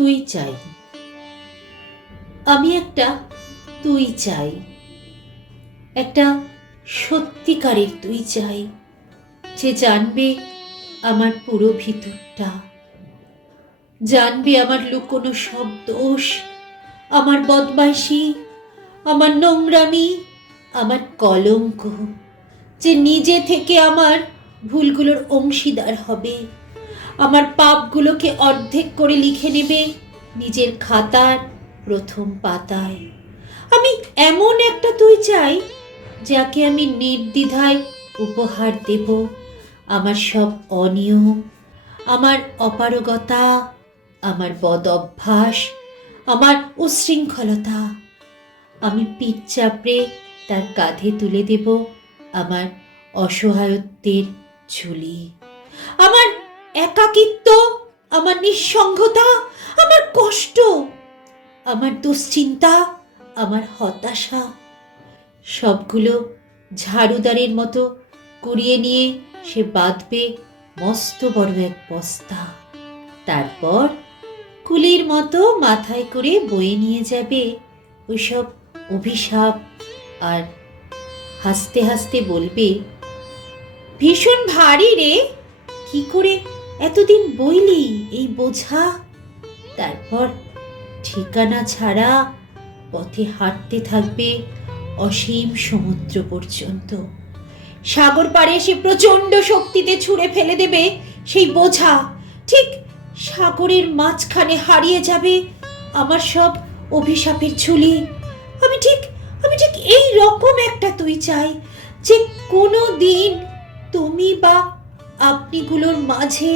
তুই চাই। আমি একটা তুই চাই, একটা সত্যিকারের তুই চাই, যে জানবে আমার পুরো ভিতরটা, জানবে আমার লুকোনো সব দোষ, আমার বদমাইশি, আমার নোংরামি, আমার কলঙ্ক, যে নিজে থেকে আমার ভুলগুলোর অংশীদার হবে, আমার পাপগুলোকে অর্ধেক করে লিখে নেবে নিজের খাতার প্রথম পাতায়। আমি এমন একটা তুই চাই, যাকে আমি নির্দ্বিধায় উপহার দেব আমার সব অনিয়ম, আমার অপারগতা, আমার বদ অভ্যাস, আমার উচ্ছৃঙ্খলতা। আমি পিঠ চাপড়ে তার কাঁধে তুলে দেব আমার অসহায়ত্বের ঝুলি, আমার একাকিত্ব, আমার নিঃসঙ্গতা, আমার কষ্ট, আমার দুশ্চিন্তা, আমার হতাশা, সবগুলো ঝাড়ুদারের মতো কুড়িয়ে নিয়ে সে বাঁধবে মস্ত বড় এক বস্তা। তারপর কুলির মতো মাথায় করে বয়ে নিয়ে যাবে ওইসব অভিশাপ, আর হাসতে হাসতে বলবে, ভীষণ ভারী রে, কি করে এতদিন বইলি এই বোঝা। তারপর ঠিকানা ছাড়া পথে হাঁটতে থাকবে অসীম সমুদ্র পর্যন্ত। সাগর পাড়ে সে প্রচন্ড শক্তিতে ছুঁড়ে ফেলে দেবে সেই বোঝা, ঠিক সাগরের মাঝখানে হারিয়ে যাবে আমার সব অভিশাপের ঝুলি। আমি ঠিক এই রকম একটা তুই চাই, যে কোনো দিন তুমি বা আপনিগুলোর মাঝে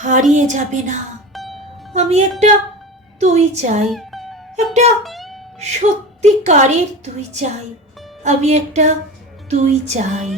হারিয়ে যাবে না। আমি একটা তুই চাই, একটা সত্যিকারের তুই চাই, আমি একটা তুই চাই।